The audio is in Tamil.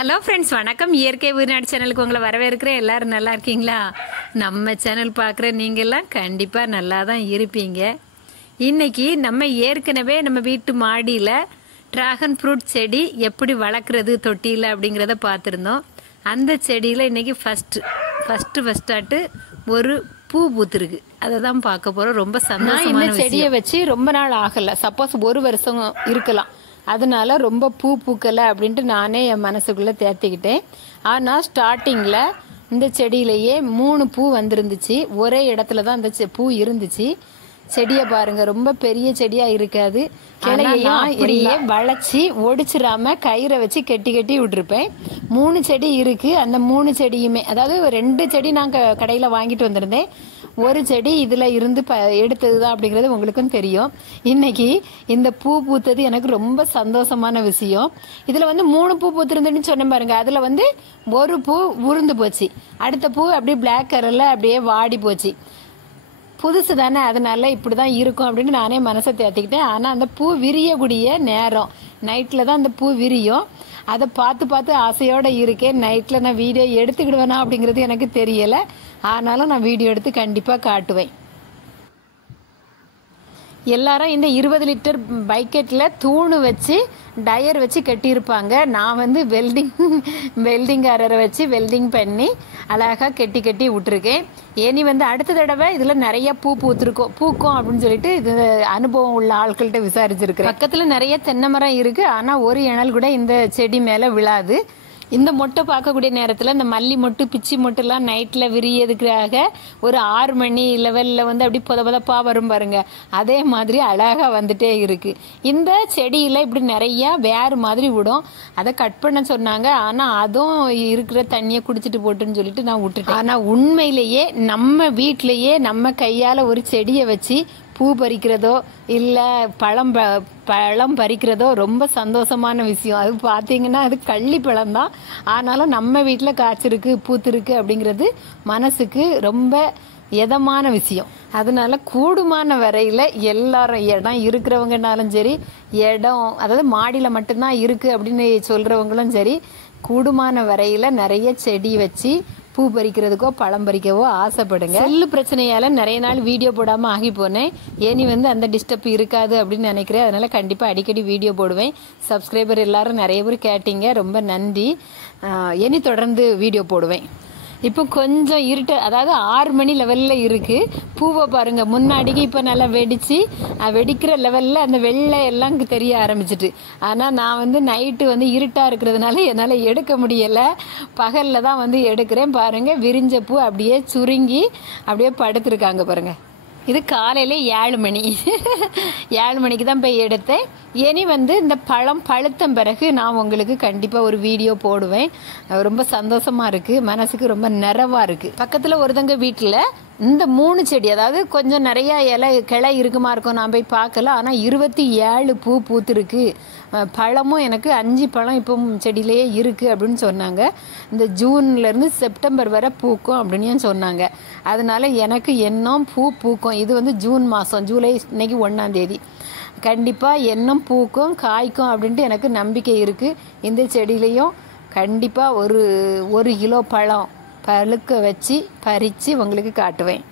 ஹலோ ஃப்ரெண்ட்ஸ், வணக்கம். இயற்கை உயிர்நாடு சேனலுக்கு உங்களை வரவேற்கிறேன். எல்லாரும் நல்லா இருக்கீங்களா? நம்ம சேனல் பார்க்குற நீங்கள்லாம் கண்டிப்பாக நல்லா தான் இருப்பீங்க. இன்னைக்கு நம்ம ஏற்கனவே நம்ம வீட்டு மாடியில் ட்ராகன் ஃப்ரூட் செடி எப்படி வளர்க்குறது தொட்டியில் அப்படிங்கிறத பார்த்துருந்தோம். அந்த செடியில் இன்னைக்கு ஃபஸ்ட்டாட்டு ஒரு பூ பூத்துருக்கு. அதை தான் பார்க்க போகிறோம். ரொம்ப சந்தோஷமான இந்த செடியை வச்சு ரொம்ப நாள் ஆகலை, சப்போஸ் ஒரு வருஷம் இருக்கலாம். அதனால ரொம்ப பூ பூக்கலை அப்படின்ட்டு நானே என் மனசுக்குள்ளே தேர்த்திக்கிட்டேன். ஆனால் ஸ்டார்டிங்கில் இந்த செடியிலேயே 3 பூ வந்துருந்துச்சு. ஒரே இடத்துல தான் அந்த பூ இருந்துச்சு. செடியை பாருங்க, ரொம்ப பெரிய செடியா இருக்காது. கிளையையும் அப்படியே வளைச்சி ஒடிச்சிடாம கயிறை வச்சு கெட்டி கெட்டி விட்டுருப்பேன். 3 செடி இருக்கு. அந்த 3 செடியுமே, அதாவது 2 செடி நான் கடையில் வாங்கிட்டு வந்திருந்தேன். ஒரு செடி இதுல இருந்து எடுத்ததுதான் அப்படிங்கிறது உங்களுக்கும் தெரியும். இன்னைக்கு இந்த பூ பூத்தது எனக்கு ரொம்ப சந்தோஷமான விஷயம். இதுல 3 பூ பூத்திருந்துன்னு சொன்னேன் பாருங்க. அதுல ஒரு பூ உருந்து போச்சு. அடுத்த பூ அப்படியே பிளாக் கலர்ல அப்படியே வாடி போச்சு. புதுசு தானே, அதனால இப்படிதான் இருக்கும் அப்படின்னு நானே மனசை தேர்த்திக்கிட்டேன். ஆனா அந்த பூ விரியக்கூடிய நேரம் நைட்ல தான் அந்த பூ விரியும். அதை பார்த்து ஆசையோட இருக்கேன். நைட்ல நான் வீடியோ எடுத்துக்கிடுவேனா அப்படிங்கிறது எனக்கு தெரியல. ஆனாலும் நான் வீடியோ எடுத்து கண்டிப்பா காட்டுவேன். எல்லாரும் இந்த 20 லிட்டர் பக்கெட்ல தூணு வச்சு டயர் வச்சு கட்டியிருப்பாங்க. நான் வெல்டிங்காரரை வச்சு வெல்டிங் பண்ணி அழகா கட்டி விட்டுருக்கேன். இனி அடுத்த தடவை இதுல நிறைய பூக்கும் அப்படின்னு சொல்லிட்டு இது அனுபவம் உள்ள ஆட்கள்கிட்ட விசாரிச்சிருக்கேன். பக்கத்துல நிறைய தென்னை மரம் இருக்கு. ஆனா ஒரு இணல் கூட இந்த செடி மேல விழாது. இந்த மொட்டை பார்க்கக்கூடிய நேரத்தில் இந்த மல்லி மொட்டு பிச்சி மொட்டுலாம் நைட்டில் விரியதுக்காக ஒரு 6 மணி லெவலில் அப்படி புதப்பா வரும் பாருங்க. அதே மாதிரி அழகாக வந்துட்டே இருக்கு. இந்த செடியில் இப்படி நிறைய வேறு மாதிரி விடும். அதை கட் பண்ண சொன்னாங்க. ஆனால் அதுவும் இருக்கிற தண்ணியை குடிச்சிட்டு போட்டுன்னு சொல்லிட்டு நான் விட்டுட்டேன். ஆனால் உண்மையிலேயே நம்ம வீட்டிலேயே நம்ம கையால் ஒரு செடியை வச்சு பூ பறிக்கிறதோ இல்லை பழம் பறிக்கிறதோ ரொம்ப சந்தோஷமான விஷயம். அது பார்த்தீங்கன்னா அது கள்ளி பழம் தான். ஆனாலும் நம்ம வீட்டில் காய்ச்சிருக்கு பூத்திருக்கு அப்படிங்கிறது மனசுக்கு ரொம்ப எதமான விஷயம். அதனால கூடுமான வரையில் எல்லாரும் இடம் இருக்கிறவங்கனாலும் சரி, இடம் அதாவது மாடியில் மட்டும்தான் இருக்கு அப்படின்னு சொல்றவங்களும் சரி, கூடுமான வரையில் நிறைய செடி வச்சு பூ பறிக்கிறதுக்கோ பழம் பறிக்கவோ ஆசைப்படுங்க. செல்லு பிரச்சனையால நிறைய நாள் வீடியோ போடாம ஆகி போனேன். ஏனி அந்த டிஸ்டர்ப் இருக்காது அப்படின்னு நினைக்கிறேன். அதனால கண்டிப்பா அடிக்கடி வீடியோ போடுவேன். சப்ஸ்கிரைபர் எல்லாரும் நிறைய பேர் கேட்டீங்க, ரொம்ப நன்றி. இனி தொடர்ந்து வீடியோ போடுவேன். இப்போ கொஞ்சம் இருட்டு, அதாவது 6 மணி லெவல்ல இருக்கு. பூவை பாருங்க, முன்னாடிக்கு இப்ப நல்லா வெடிக்கிற லெவல்ல அந்த வெள்ளை எல்லாம் தெரிய ஆரம்பிச்சிட்டு. ஆனா நான் நைட்டு இருட்டா இருக்கிறதுனால என்னால எடுக்க முடியல. பகல்ல தான் எடுக்கிறேன். பாருங்க, விரிஞ்ச பூ அப்படியே சுருங்கி அப்படியே படுத்திருக்காங்க பாருங்க. இது காலையில 7 மணி 7 மணிக்கு தான் போய் எடுத்தேன். இனி இந்த பழம் பழுத்த பிறகு நான் உங்களுக்கு கண்டிப்பா ஒரு வீடியோ போடுவேன். ரொம்ப சந்தோஷமா இருக்கு, மனசுக்கு ரொம்ப நிறைவா இருக்கு. பக்கத்துல ஒருத்தங்க வீட்டுல இந்த 3 செடி, அதாவது கொஞ்சம் நிறைய கிளை இருக்குமா இருக்கும், நான் போய் பார்க்கல. ஆனா 27 பூ பூத்திருக்கு. பழமும் எனக்கு 5 பழம் இப்போ செடியிலேயே இருக்கு அப்படின்னு சொன்னாங்க. இந்த ஜூன்ல இருந்து செப்டம்பர் வரை பூக்கும் அப்படின்னு சொன்னாங்க. அதனால எனக்கு இன்னும் பூ பூக்கும். இது ஜூன் மாசம், ஜூலை இன்னைக்கு 1ஆம் தேதி. கண்டிப்பா இன்னும் பூக்கும் காய்க்கும் அப்படின்ட்டு எனக்கு நம்பிக்கை இருக்கு. இந்த செடியிலையும் கண்டிப்பா ஒரு கிலோ பழம் பழுக்க வச்சு பறிச்சு உங்களுக்கு காட்டுவேன்.